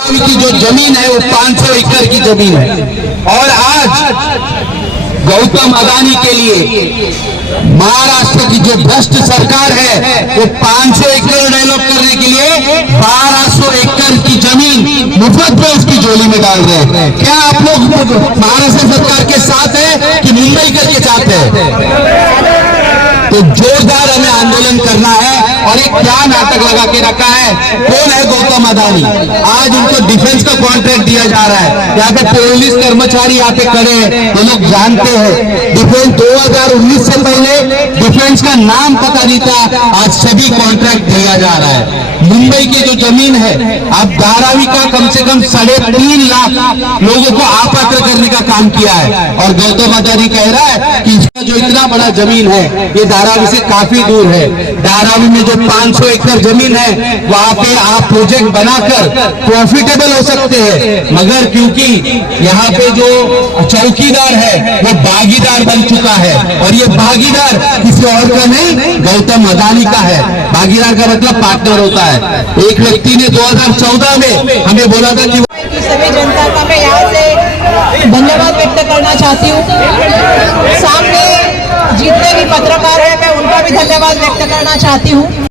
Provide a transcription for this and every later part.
की जो जमीन है वो 500 एकड़ की जमीन है और आज गौतम अदानी के लिए महाराष्ट्र की जो भ्रष्ट सरकार है वो 500 एकड़ डेवलप करने के लिए 1200 एकड़ की जमीन मुफ्त में उसकी झोली में डाल रहे हैं। क्या आप लोग महाराष्ट्र सरकार के साथ है कि मुंबई करके साथ है? तो जोरदार हमें आंदोलन करना है। और एक क्या नाटक लगा के रखा है, कौन है गौतम अदानी? आज उनको डिफेंस का कॉन्ट्रैक्ट दिया जा रहा है। यहाँ पे पुलिस कर्मचारी यहाँ पे खड़े हैं, ये लोग जानते हैं डिफेंस 2019 से पहले डिफेंस का नाम पता नहीं था, आज सभी कॉन्ट्रैक्ट दिया जा रहा है। मुंबई की जो जमीन है, अब धारावी का कम से कम 3.5 लाख लोगों को अपात्र करने का काम किया है और गौतम अदानी कह रहा है कि इसका जो इतना बड़ा जमीन है ये धारावी से काफी दूर है। धारावी में जो 500 एकड़ जमीन है वहां पे आप प्रोजेक्ट बनाकर प्रॉफिटेबल हो सकते हैं, मगर क्योंकि यहाँ पे जो चौकीदार है वो भागीदार बन चुका है और ये भागीदार किसी और का नहीं, गौतम अदानी का है। भागीदार का मतलब पार्टनर होता है। एक व्यक्ति ने 2014 में हमें बोला था कि सभी जनता का मैं यहाँ से धन्यवाद व्यक्त करना चाहती हूँ। सामने जितने भी पत्रकार हैं मैं उनका भी धन्यवाद व्यक्त करना चाहती हूँ।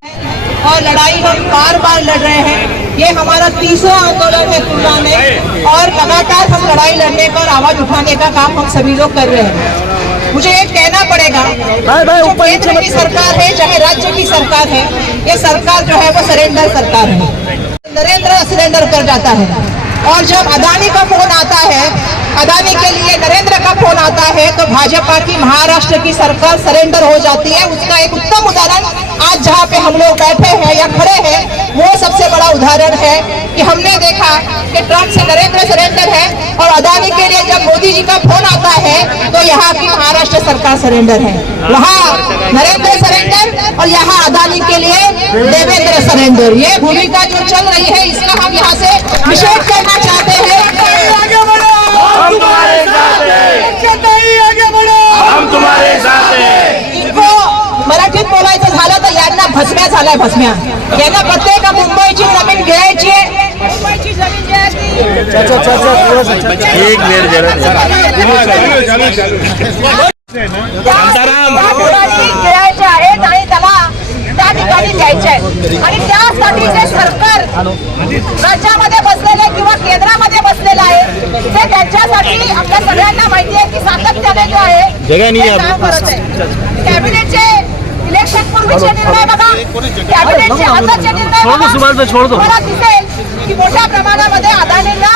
और लड़ाई हम बार बार लड़ रहे हैं, ये हमारा 30वां आंदोलन है खुलना में और लगातार हम लड़ाई लड़ने पर आवाज उठाने का काम हम सभी लोग कर रहे हैं। मुझे ये कहना पड़ेगा, जो केंद्र की सरकार है चाहे राज्य की सरकार है, ये सरकार जो है वो सरेंडर सरकार है। नरेंद्र सरेंडर कर जाता है और जब अदानी का फोन आता है, अदानी के लिए नरेंद्र का फोन आता है तो भाजपा की महाराष्ट्र की सरकार सरेंडर हो जाती है। उसका एक उत्तम उदाहरण आज जहाँ पे हम लोग बैठे हैं या खड़े हैं वो सबसे बड़ा उदाहरण है कि हमने देखा कि ट्रम्प से नरेंद्र सरेंडर है और अदानी के लिए जब मोदी जी का फोन आता है तो यहाँ की महाराष्ट्र सरकार सरेंडर है। वहाँ नरेंद्र सरेंडर और यहाँ अदानी के लिए देवेंद्र सरेंडर। ये भूमिका जो चल रही है इसका हम यहाँ से निषेध करना चाहते हैं। हम तुम्हारे साथ हैं, आगे बढ़ो, हम तुम्हारे साथ हैं। इनको मराठीत बोलायचं झालं तर यांना भस्म्या झालाय, भस्म्या यांना प्रत्येक मुंबईची जमीन घ्यायची आहे। मुंबईची जमीन जी आहे एक मिनिट घ्यायची आहेत आणि त्याला त्या ठिकाणी द्यायचे आहे आणि त्यासाठी जे सरकार राज्यामध्ये बसलेले किंवा केंद्रामध्ये बसलेलं आहे ते त्यांच्यासाठी आपल्या सगळ्यांना माहिती आहे की सातत्याने जो आहे काम करत आहे। कॅबिनेटचे इलेक्शन पूर्वीचे निर्णय बघा, कॅबिनेटचे आताचे निर्णय मला दिसेल की मोठ्या प्रमाणामध्ये अदानींना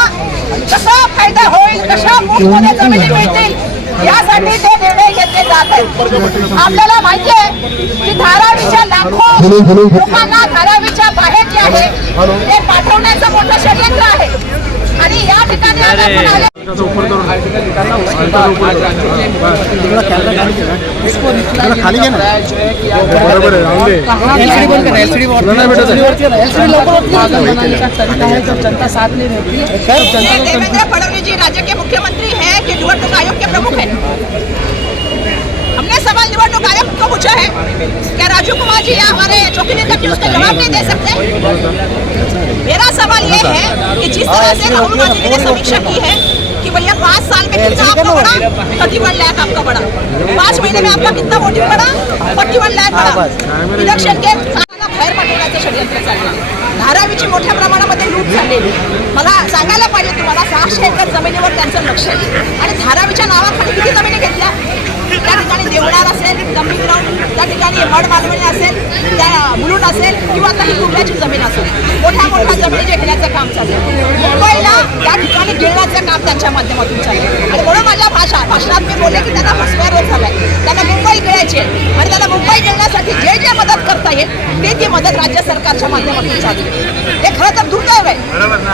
कसा फायदा होईल, कशा मुफ्तमध्ये जमिनी मिळतील यासाठी ते निर्णय घेतले जात आहेत। आपल्याला माहिती आहे की धारावीच्या लाखो लोकांना धारावीच्या बाहेर जे आहे ते पाठवण्याचं मोठं षडयंत्र आहे आणि या ठिकाणी जनता साथ नहीं रहती है। देवेंद्र फडणवीस जी राज्य के मुख्यमंत्री है कि निवडणूक आयोग के प्रमुख है। हमने सवाल निवडणूक आयोग को पूछा है, क्या राजू कुमार जी या हमारे चौकी नेता की उसका जवाब नहीं दे सकते? मेरा सवाल ये है कि जिस तरह से राहुल गांधी जी ने समीक्षा की है कि भैया 5 साल में कितना आपका बढ़ा, 31 लाख आपका बढ़ा, 5 महीने में आपका कितना वोटिंग बढ़ा, 41 लाख बढ़ा। इलेक्शन के बाहेर पाठवण्याचं षडयंत्र चाललं, धारावीची मोठ्या प्रमाणामध्ये लूट झालेली। मला सांगायला पाहिजे तुम्हाला 600 एकर जमिनीवर त्यांचं लक्ष आहे आणि धारावीच्या नावाखाली किती जमिनी घेतल्या? त्या ठिकाणी देवळार असेल, डम्पिंग ग्राउंड, त्या ठिकाणी मड मालवणी असेल, त्या मुलुंड असेल किंवा काही कुर्ल्याची जमीन असेल, मोठ्या मोठ्या जमिनी घेण्याचं काम चाललं। मुंबईला त्या ठिकाणी गिळण्याचं काम त्यांच्या माध्यमातून चाललं आणि म्हणून माझ्या भाषणात मी बोलले की त्यांना फसव्यारोप झालाय, त्यांना मुंबई गिळायची आणि त्याला मुंबई गिळण्यासाठी जे जे मदत करता येईल ती मदत राज्य सरकारच्या माध्यमातून चालली। हे खरं तर दुर्दैव आहे।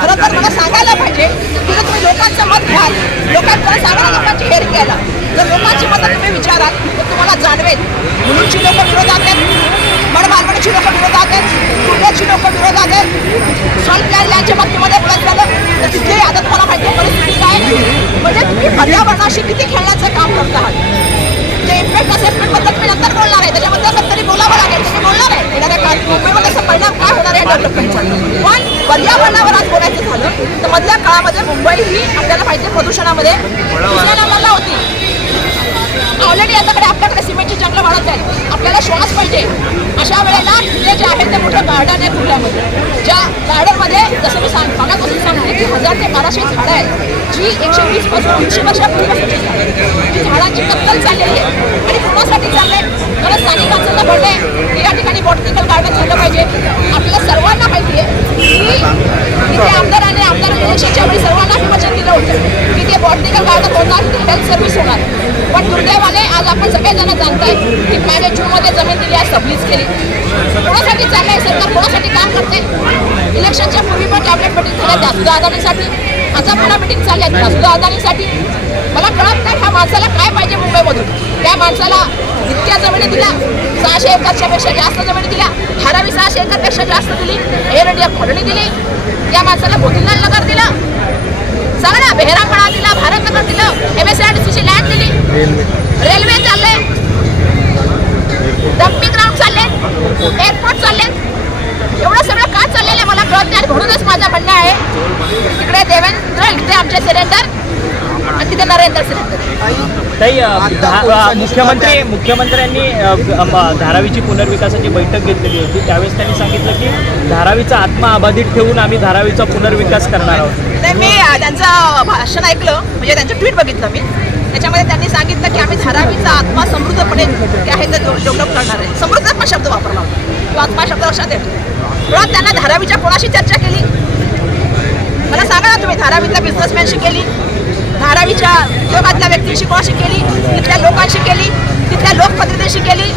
खरं तर मला सांगायला पाहिजे की जर तुम्ही लोकांचं मत घ्याल, लोकांचं साधारण लोकांची हेर केला, जर लोकांची मतं तुम्ही विचाराल तर तुम्हाला जाणवेल मुलुंडची लोक विरोधात आहेत, मडमालवणीची लोक विरोधात आहेत, कुर्ल्याची लोक विरोधात आहेत। सॉल प्लॅन यांच्या बाबतीमध्ये बोलत झालं तर तिथली आता तुम्हाला माहिती आहे परिस्थिती काय, म्हणजे तुम्ही पर्यावरणाशी किती खेळण्याचं काम करत आहात। जे इम्पॅक्ट असेसमेंटबद्दल तुम्ही नंतर बोलणार आहे, त्याच्याबद्दल तरी बोलावं लागेल, तुम्ही बोलणार आहे येणाऱ्या काळात मुंबईमध्ये परिणाम काय होणार आहे डेव्हलपमेंटचा। पण पर्यावरणावर आज बोलायचं झालं तर मधल्या काळामध्ये मुंबई ही आपल्याला माहिती आहे प्रदूषणामध्ये दुसऱ्या नंबरला होती. ऑलरेडी आपल्याकडे सिमेंटची जंगलं वाढत आहेत. आपल्याला श्वास पाहिजे. अशा वेळेला इथे जे आहे ते मोठं गार्डन आहे कुर्ल्यामध्ये. ज्या गार्डनमध्ये जसं मी मागापासून सांगते की 1000 ते 1200 झाडं आहेत जी 120 पासून 80 वर्षापूर्वीपासूनची झाडं. ती झाडांची कत्तल चाललेली आहे आणि कुणासाठी चाललंय? कारण स्थानिकांचं म्हणणं आहे की या ठिकाणी बॉटनिकल गार्डन झालं पाहिजे. आपल्याला सर्वांना माहिती आहे की इथे आमदारांनी इलेक्शनच्या वेळी सर्वांना हे वचन दिलं होतं की ते बॉटनिकल गार्डन होणार, ते हेल्थ सर्व्हिस होणार. पण दुर्दैवाने आज आपण सगळेजण जाणताय की प्रायव्हेट जूनमध्ये जमीन दिली, आज सबलीज केली. कोणासाठी चाललंय सरकार? कोणासाठी काम करते? इलेक्शनच्या पूर्वी पण कॅबिनेट मिटिंग झाल्या त्या सुद्धा अदानीसाठी. आता पुन्हा मिटिंग चालल्या त्या सुद्धा अदानीसाठी. मला कळत नाही ह्या माणसाला काय पाहिजे मुंबईमधून. त्या माणसाला इतक्या जमिनी दिल्या, 600 एकरच्यापेक्षा जास्त जमिनी दिल्या. धारावी 600 एकरपेक्षा जास्त दिली. एअर इंडिया कॉलनी दिली. या माणसाला मोतीलाल नगर दिलं, सगळ्या बेहरामपणा दिला, भारतनगर दिलं, MSRDCची लँड दिली, रेल्वे चालले, डम्पिंग ग्राउंड चालले, एअरपोर्ट चालले. एवढं सगळं का चाललेलं आहे मला कळत नाही. म्हणूनच माझं म्हणणं आहे इकडे देवेंद्र, इकडे आमचे सिलेंडर आणि तिथे नरेंद्र सिलेंडर. मुख्यमंत्र्यांनी धारावीची पुनर्विकासाची बैठक घेतलेली होती. त्यावेळेस त्यांनी सांगितलं की धारावीचा आत्मा अबाधित ठेवून आम्ही धारावीचा पुनर्विकास करणार आहोत. नाही, मी त्यांचं भाषण ऐकलं, म्हणजे त्यांचं ट्विट बघितलं मी. त्याच्यामध्ये त्यांनी सांगितलं की आम्ही धारावीचा आत्मा समृद्धपणे जे आहे ते डेव्हलप करणार आहे. समृद्ध शब्द वापरला होता. तो आत्मा शब्द लक्षात येतो. मुळात त्यांना धारावीच्या कोणाशी चर्चा केली? मला सांगा ना तुम्ही. धारावीतल्या बिझनेसमॅनशी केली, धारावीच्या उद्योगातल्या व्यक्तींशी कोणाशी केली, तिथल्या लोकांशी केली, तिथल्या लोकप्रतिनिधींशी केली,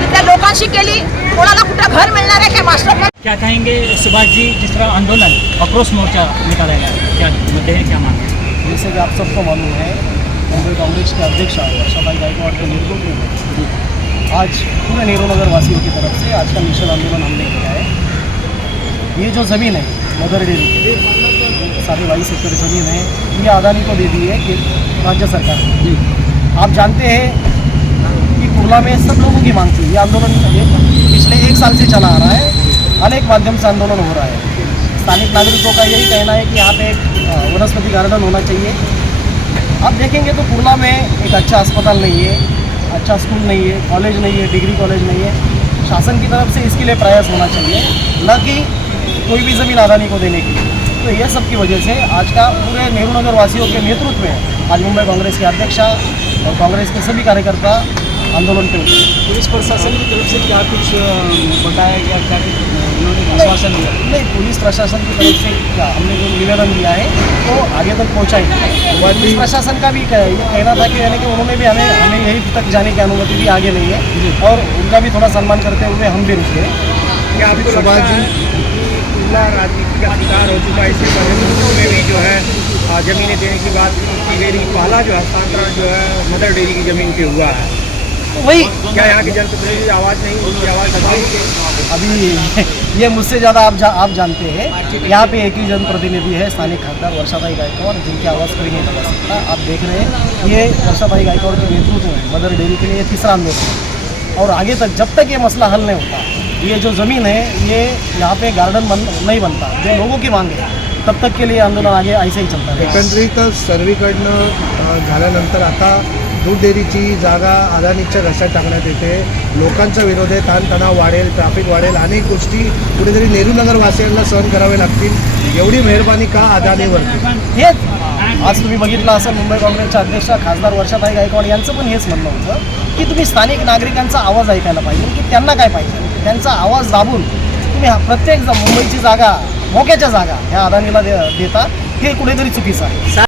तिथल्या लोकांशी केली. कोणाला कुठं घर मिळणार आहे? काय मास्टर प्लॅन? क्या कहेंगे सुभाष जी, जिस तरह आंदोलन आक्रोश मोर्चा निकाला गया, क्या मुद्दे हैं, क्या मांग है? जैसे कि आप सबको मालूम है, मुंबई कांग्रेस के अध्यक्ष वर्षाभाई गायकवाड़ के नेतृत्व में आज पूरे नेहरू नगर वासियों की तरफ से आज का निषेध आंदोलन हमने किया है। ये जो ज़मीन है मदर डेयरी की 22.5 एकड़ ज़मीन है, ये अदानी को दे दी है कि राज्य सरकार ने। आप जानते हैं कि कुर्ला में सब लोगों की मांग थी। ये आंदोलन पिछले 1 साल से चला आ रहा है, अनेक माध्यम से आंदोलन हो रहा है। स्थानिक नागरिकों का यही कहना है कि यहाँ पे एक वनस्पति गार्डन होना चाहिए। आप देखेंगे तो कुर्ला में एक अच्छा अस्पताल नहीं है, अच्छा स्कूल नहीं है, कॉलेज नहीं है, डिग्री कॉलेज नहीं है। शासन की तरफ से इसके लिए प्रयास होना चाहिए, न कि कोई भी ज़मीन अदानी को देने की। तो ये सब की वजह से आज का पूरे नेहरू नगर वासियों के नेतृत्व में आज मुंबई कांग्रेस के अध्यक्षा और कांग्रेस के सभी कार्यकर्ता आंदोलन पे उतरे। पुलिस प्रशासन की तरफ से क्या कुछ बताया गया, क्या उन्होंने आश्वासन दिया? नहीं, पुलिस प्रशासन की तरफ से क्या हमने जो निवेदन दिया है तो आगे तक पहुँचाएंगे। पुलिस प्रशासन का भी ये कहना था कि यानी कि उन्होंने भी हमें यही तक जाने की अनुमति भी आगे नहीं है, और उनका भी थोड़ा सम्मान करते हुए हम भी रुके। क्या आपको लगता है पूरा राजनीतिक अधिकार हो चुका है? इससे पहले में भी जो है ज़मीनें देने की बात की गई थी, पहला जो हस्तांतरण जो है मदर डेयरी की ज़मीन पे हुआ है, वही क्या यहाँ की जनप्रतिनिधि आवाज़ नहीं, उनकी आवाज़ दबाई? अभी ये मुझसे ज़्यादा आप जानते हैं। यहाँ पे एक ही जनप्रतिनिधि है, स्थानीय खासदार वर्षाभाई गायकवाड़, जिनकी आवाज़ कोई नहीं दबा सकता। आप देख रहे हैं ये वर्षाभाई गायकवाड़ के नेतृत्व में मदर डेयरी के लिए ये तीसरा आंदोलन है, और आगे तक जब तक ये मसला हल नहीं होता, ये जो ज़मीन है ये यहाँ पे गार्डन नहीं बनता, जो लोगों की मांग है, तब तक के लिए आंदोलन आगे ऐसे ही चलता है। एकंदरीतच सर्वीकडनं झाल्यानंतर आता दूध डेअरीची जागा अदानीच्या घशात टाकण्यात येते. लोकांचा विरोध आहे, ताणतणाव वाढेल, ट्रॅफिक वाढेल, अनेक गोष्टी कुठेतरी नेहरू नगर वासियांना सहन करावे लागतील. एवढी मेहरबानी का अदानीवरती? हेच आज तुम्ही बघितलं असं मुंबई काँग्रेसच्या अध्यक्ष खासदार वर्षाभाई गायकवाड यांचं पण हेच म्हणणं होतं की तुम्ही स्थानिक नागरिकांचा आवाज ऐकायला पाहिजे, की त्यांना काय पाहिजे, त्यांचा आवाज दाबून तुम्ही प्रत्येक मुंबईची जागा, मोक्याच्या जागा ह्या अदानीला देता, हे कुठेतरी चुकीचं आहे.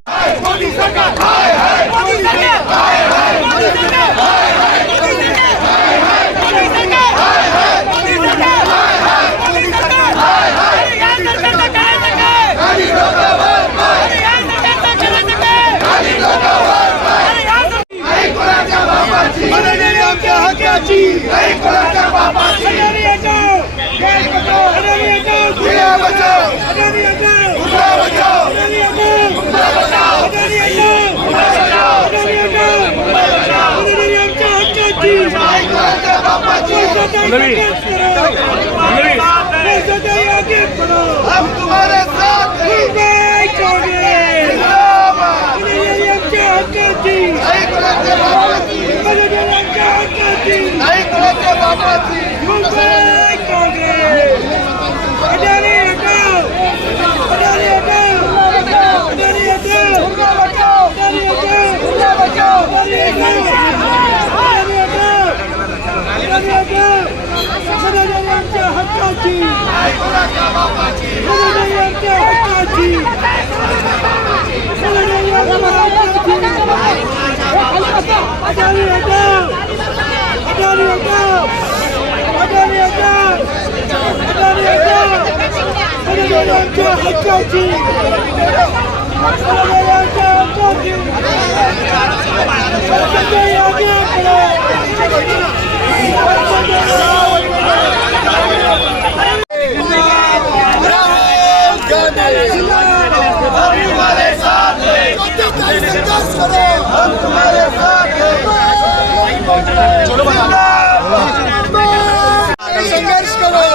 हम तुम्हारे साथ हैं। संघर्ष करो